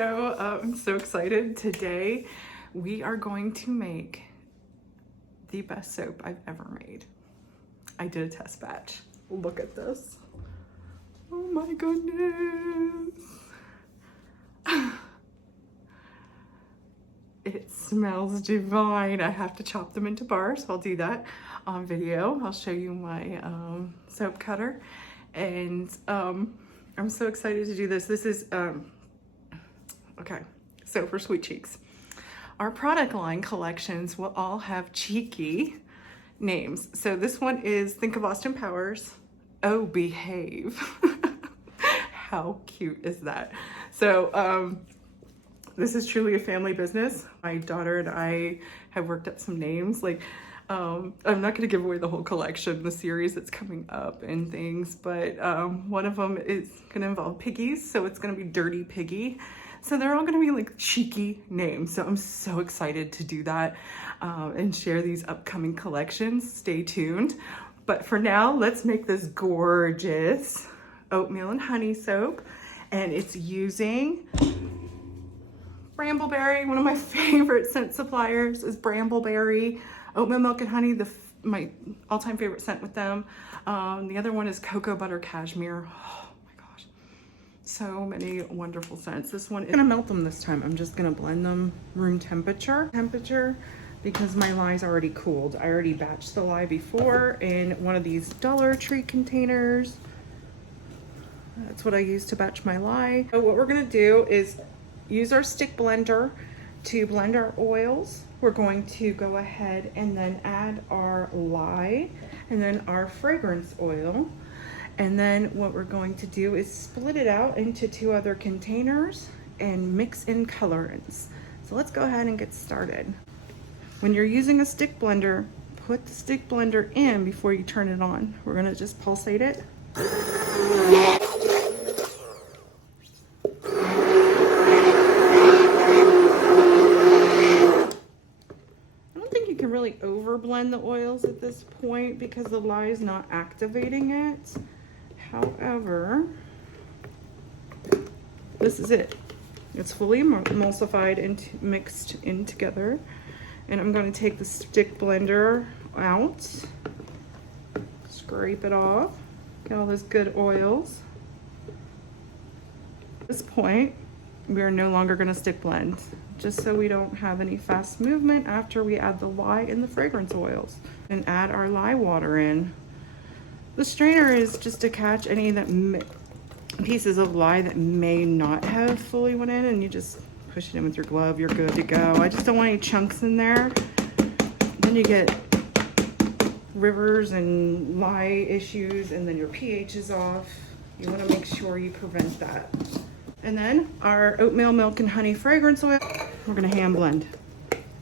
I'm so excited. Today we are going to make the best soap I've ever made. I did a test batch. Look at this. Oh my goodness. It smells divine. I have to chop them into bars. I'll do that on video. I'll show you my soap cutter. And I'm so excited to do this. This is, okay, so for Sweet Cheeks. Our product line collections will all have cheeky names. So this one is Think of Austin Powers. Oh, behave. How cute is that? So this is truly a family business. My daughter and I have worked up some names. Like, I'm not gonna give away the whole collection, the series that's coming up and things, but one of them is gonna involve piggies. So it's gonna be Dirty Piggy. So they're all gonna be like cheeky names. So I'm so excited to do that and share these upcoming collections. Stay tuned. But for now, let's make this gorgeous oatmeal and honey soap. And it's using Brambleberry. One of my favorite scent suppliers is Brambleberry. Oatmeal milk and honey, my all-time favorite scent with them. The other one is Cocoa Butter Cashmere. So many wonderful scents. This one, I'm gonna melt them this time. I'm just gonna blend them room temperature because my lye's already cooled. I already batched the lye before in one of these Dollar Tree containers. That's what I use to batch my lye. So what we're gonna do is use our stick blender to blend our oils. We're going to go ahead and then add our lye and then our fragrance oil. And then what we're going to do is split it out into two other containers and mix in colorants. So let's go ahead and get started. When you're using a stick blender, put the stick blender in before you turn it on. We're gonna just pulsate it. I don't think you can really over blend the oils at this point because the lye is not activating it. However, this is it. It's fully emulsified and mixed in together. And I'm going to take the stick blender out, scrape it off, get all those good oils. At this point, we are no longer going to stick blend, just so we don't have any fast movement after we add the lye and the fragrance oils. And add our lye water in. The strainer is just to catch any that pieces of lye that may not have fully went in, and you just push it in with your glove, you're good to go. I just don't want any chunks in there. Then you get rivers and lye issues, and then your pH is off. You want to make sure you prevent that. And then our oatmeal milk and honey fragrance oil, we're going to hand blend.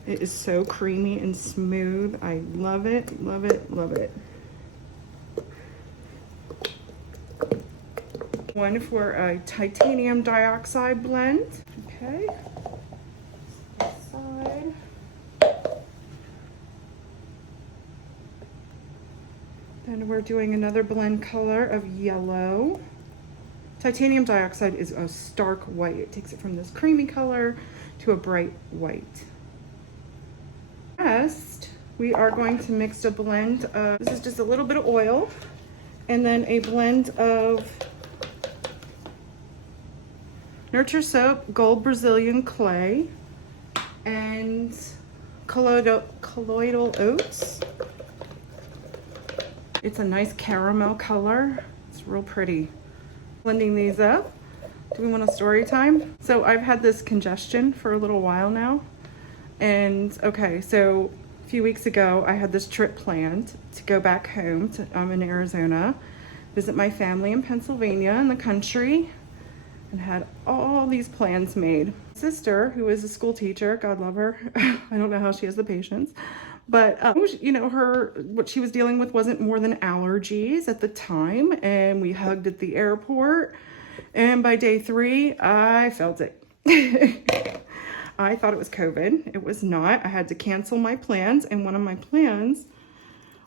It is so creamy and smooth. I love it, love it, love it. One for a titanium dioxide blend. Okay. Side. Then we're doing another blend color of yellow. Titanium dioxide is a stark white. It takes it from this creamy color to a bright white. Next, we are going to mix a blend of, this is just a little bit of oil, and then a blend of Nurture Soap Gold Brazilian Clay and colloidal oats. It's a nice caramel color. It's real pretty. Blending these up. Do we want a story time? So I've had this congestion for a little while now. And okay, so a few weeks ago, I had this trip planned to go back home to, in Arizona, visit my family in Pennsylvania in the country, and had all these plans made. My sister, who is a school teacher, God love her, I don't know how she has the patience, but you know, what she was dealing with wasn't more than allergies at the time, and we hugged at the airport, and by day 3, I felt it. I thought it was COVID. It was not. I had to cancel my plans, and one of my plans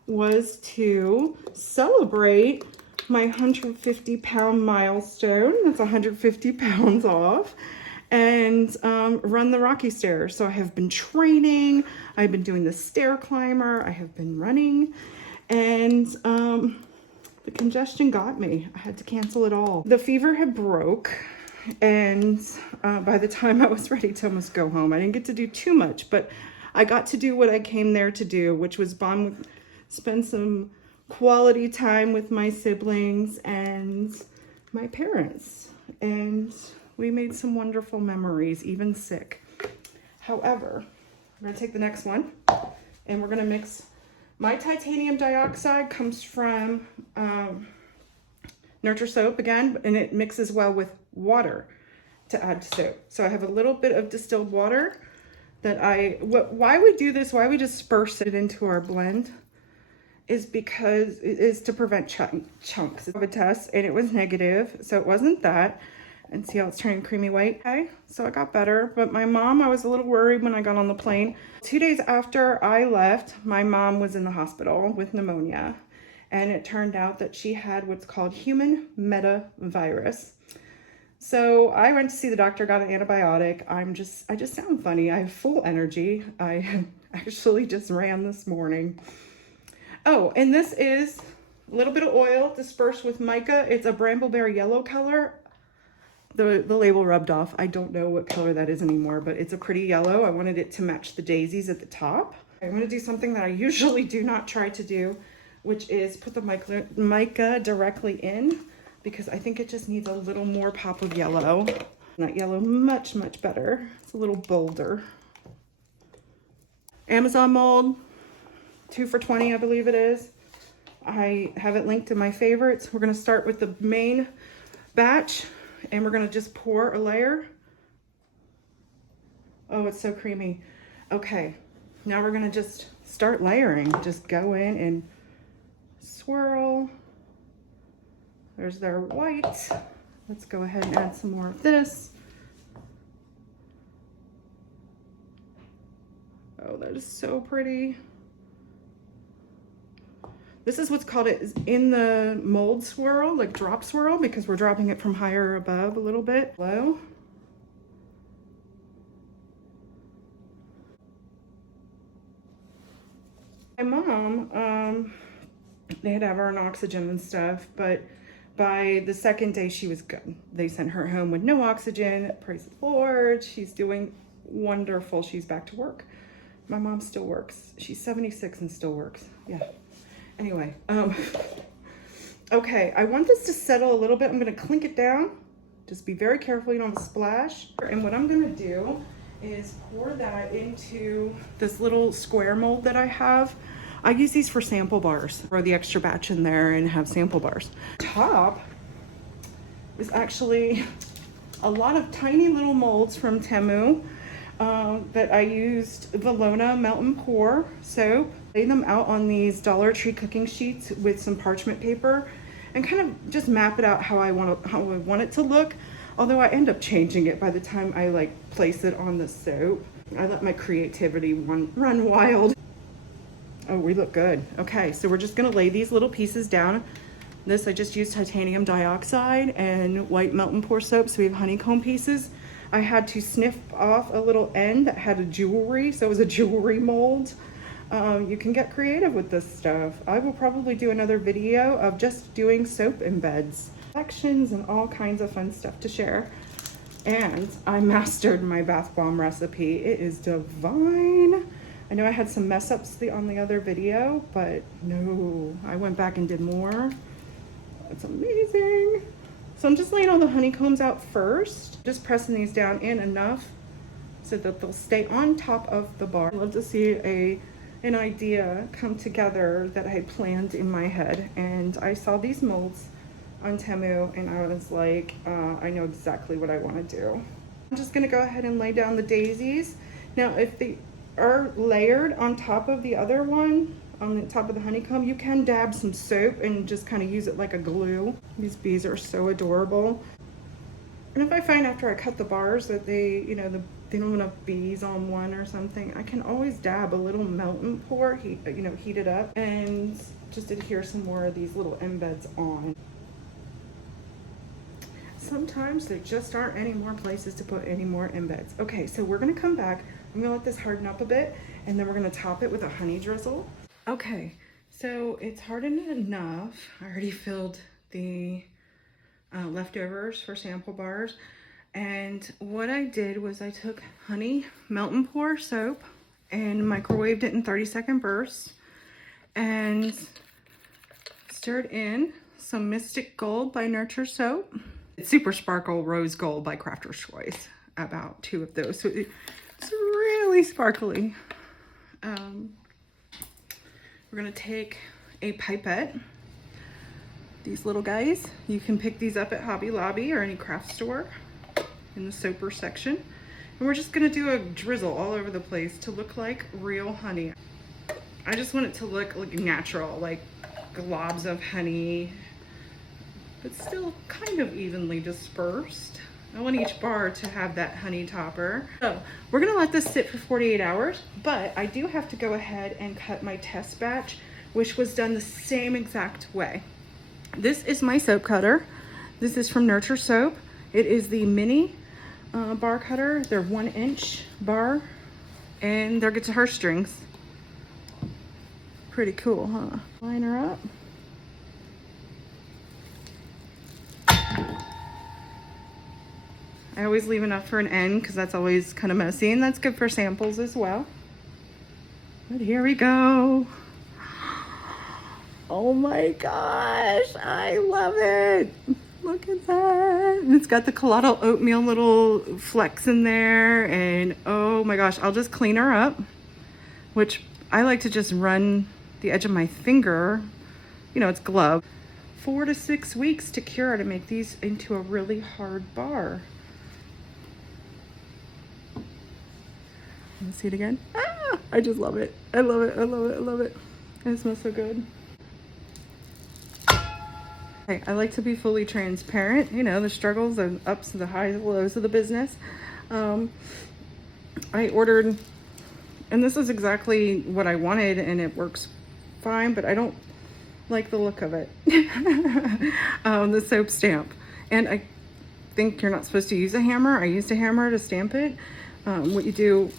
was to celebrate my 150-pound milestone. That's 150 pounds off. and run the rocky stairs. So I have been training, I've been doing the stair climber, I have been running, and the congestion got me. I had to cancel it all. The fever had broke, and by the time I was ready to almost go home, I didn't get to do too much, but I got to do what I came there to do, which was spend some quality time with my siblings and my parents. And we made some wonderful memories, even sick. However, we're gonna take the next one and we're gonna mix. My titanium dioxide comes from Nurture Soap again, and it mixes well with water to add to soap. So I have a little bit of distilled water that why we do this, why we disperse it into our blend, is because it is to prevent chunks. I have a test and it was negative, so it wasn't that. And see how it's turning creamy white? Okay, so it got better. But my mom, I was a little worried when I got on the plane. 2 days after I left, my mom was in the hospital with pneumonia. And it turned out that she had what's called human metavirus. So I went to see the doctor, got an antibiotic. I just sound funny. I have full energy. I actually just ran this morning. Oh, and this is a little bit of oil dispersed with mica. It's a brambleberry yellow color. The label rubbed off. I don't know what color that is anymore, but it's a pretty yellow. I wanted it to match the daisies at the top. I'm gonna do something that I usually do not try to do, which is put the mica directly in, because I think it just needs a little more pop of yellow. That yellow, much, much better. It's a little bolder. Amazon mold, 2 for $20, I believe it is. I have it linked to my favorites. We're gonna start with the main batch, and we're gonna just pour a layer. Oh, it's so creamy. Okay, now we're gonna just start layering. Just go in and swirl. There's their white. Let's go ahead and add some more of this. Oh, that is so pretty. This is what's called in the mold swirl, like drop swirl, because we're dropping it from higher above a little bit. Low. My mom, they had to have her on oxygen and stuff, but by the second day she was good. They sent her home with no oxygen. Praise the Lord. She's doing wonderful. She's back to work. My mom still works. She's 76 and still works. Yeah. Anyway, okay, I want this to settle a little bit. I'm gonna clink it down. Just be very careful you don't have a splash. And what I'm gonna do is pour that into this little square mold that I have. I use these for sample bars. Throw the extra batch in there and have sample bars. Top is actually a lot of tiny little molds from Temu that I used Valona Melt and Pour soap. Lay them out on these Dollar Tree cooking sheets with some parchment paper and kind of just map it out how I want it to look. Although I end up changing it by the time I like place it on the soap. I let my creativity run wild. Oh, we look good. Okay, so we're just gonna lay these little pieces down. This, I just used titanium dioxide and white melt and pour soap, so we have honeycomb pieces. I had to sniff off a little end that had a jewelry, so it was a jewelry mold. You can get creative with this stuff. I will probably do another video of just doing soap embeds, collections, and all kinds of fun stuff to share. And I mastered my bath bomb recipe. It is divine. I know I had some mess ups on the other video, but no, I went back and did more. It's amazing. So I'm just laying all the honeycombs out first, just pressing these down in enough so that they'll stay on top of the bar. I love to see an idea come together that I had planned in my head. And I saw these molds on Temu and I was like, I know exactly what I want to do. I'm just gonna go ahead and lay down the daisies. Now, if they are layered on top of the other one, on the top of the honeycomb, you can dab some soap and just kind of use it like a glue. These bees are so adorable. And if I find after I cut the bars that they don't have enough bees on one or something, I can always dab a little melt and pour, heat it up, and just adhere some more of these little embeds on. So sometimes there just aren't any more places to put any more embeds. Okay, so we're gonna come back. I'm gonna let this harden up a bit, and then we're gonna top it with a honey drizzle. Okay, so it's hardened enough. I already filled the leftovers for sample bars. And what I did was I took honey melt and pour soap and microwaved it in 30-second bursts and stirred in some Mystic Gold by Nurture Soap. It's Super Sparkle Rose Gold by Crafter's Choice. About 2 of those. So it's really sparkly. We're gonna take a pipette. These little guys, you can pick these up at Hobby Lobby or any craft store in the soaper section. And we're just gonna do a drizzle all over the place to look like real honey. I just want it to look like natural, like globs of honey, but still kind of evenly dispersed. I want each bar to have that honey topper. So we're gonna let this sit for 48 hours, but I do have to go ahead and cut my test batch, which was done the same exact way. This is my soap cutter. This is from Nurture Soap. It is the mini bar cutter. They're 1-inch bar, and they're guitar strings. Pretty cool, huh? Line her up. I always leave enough for an end because that's always kind of messy, and that's good for samples as well. But here we go. Oh my gosh, I love it. Look at that. And it's got the colloidal oatmeal little flecks in there, and oh my gosh, I'll just clean her up, which I like to just run the edge of my finger, you know, it's glove. 4 to 6 weeks to cure to make these into a really hard bar. Let's see it again. Ah, I just love it. I love it. I love it. I love it. It smells so good. Okay, I like to be fully transparent. You know, the struggles, the ups, the highs, the lows of the business. I ordered, and this is exactly what I wanted, and it works fine, but I don't like the look of it. The soap stamp. And I think you're not supposed to use a hammer. I used a hammer to stamp it. What you do,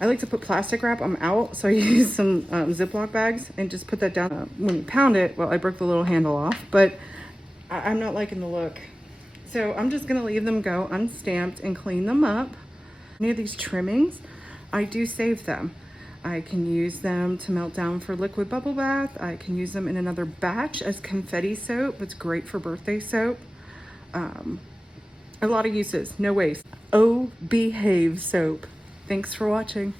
I like to put plastic wrap. I'm out, so I use some Ziploc bags and just put that down. When you pound it, well, I broke the little handle off, but I'm not liking the look. So I'm just gonna leave them go unstamped and clean them up. Any of these trimmings, I do save them. I can use them to melt down for liquid bubble bath. I can use them in another batch as confetti soap. It's great for birthday soap. A lot of uses, no waste. Oh, behave soap. Thanks for watching.